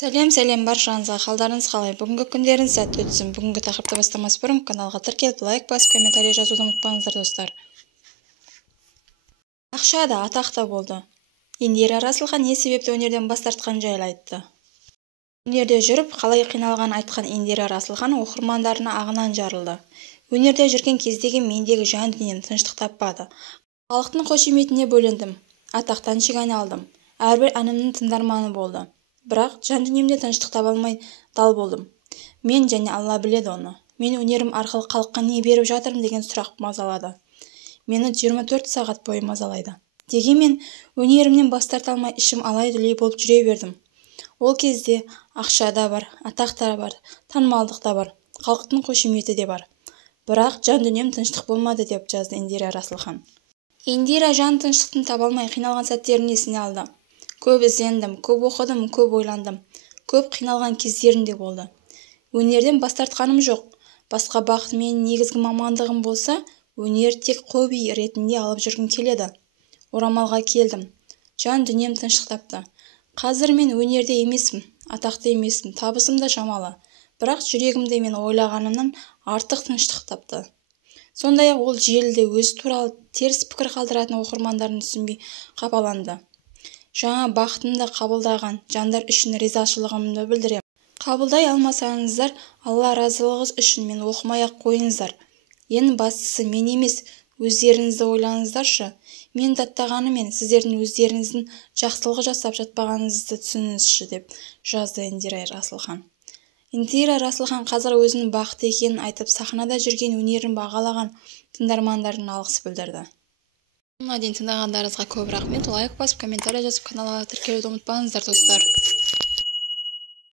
Сәлем баршаңызға, қалдарыңыз қалай? Бүгінгі күндеріңіз сәтті өтсін. Бүгінгі тақырыпты бастамас бұрын каналға тіркеліп, лайк басып, комментарий жазуды ұмытпаңыздар, достар. Ақша да, атақ та болды. Индира Расылхан не себепті өнерден бас тартқан жайлы айтты. Өнерде жүріп, қалай қиналғанын айтқан Индира Расылхан оқырмандарына ағынан жарылды. Өнерде жүрген кездегі мендегі жан дүнием тыныштық таппады. Халықтың қошеметіне бөлендім. Атақтан шек айналдым. Әрбір әнімнің тыңдарманы болды. Бірақ жан дүниемде тыныштық таба алмай дал болдым. Мен және Алла біледі оны. Мен өнерім арқылы халыққа не беріп жатырмын деген сұрақ мазалады. Мені 24 сағат бойы мазалайды. Дегенмен өнерімнен бас тарта алмай ішім алай-дүлей болып жүре бердім. Ол кезде ақша да бар, атақ та бар, танымалдық та бар, халықтың қошеметі де бар. Бірақ жан дүнием тыныштық болмады, деп жазды Индира Расылхан. Индира жан тыныштықтың таба алмай қиналған сәттерін есіне алды. Көп іздендім, көп оқыдым, көп ойландым. Көп қиналған кездерім де болды. Өнерден бас тартқаным жоқ. Басқа бақыт менің негізгі мамандығым болса, өнер тек хобби ретінде алып жүргім келеді. Орамалға келдім. Жан дүнием тыныштық тапты. Қазір мен өнерде емеспін, атақты емеспін, табысым да шамалы. Бірақ жүрегімде мен ойлағанымнан артық тыныштық тапты. Сондай-ақ ол желіде өзі туралы теріс пікір қалдыратын оқырмандарын түсінбей қапаланды. Жаңа бақытымды қабылдаған жандар үшін ризашылығымды білдірем. Қабылдай алмасаңыздар, Алла разылығы үшін мен оқымай-ақ қойыңыздар. Ең бастысы мен емес, өздеріңізді ойлаңыздаршы. Мен даттағанымен сіздердің өздеріңіздің жақсылығы жасап жатпағаныңызды түсініңізші, деп жазды Индира Расылхан. Индира Расылхан қазір өзінің бақытты екенін айтып, сахнада жүрген өнерін бағалаған тыңдармандарына алғыс білдірді. Соңына дейін тыңдағандарыңызға көп рахмет. Лайк басып, комментарий жазып, каналға тіркелуді ұмытпаңыздар, достар.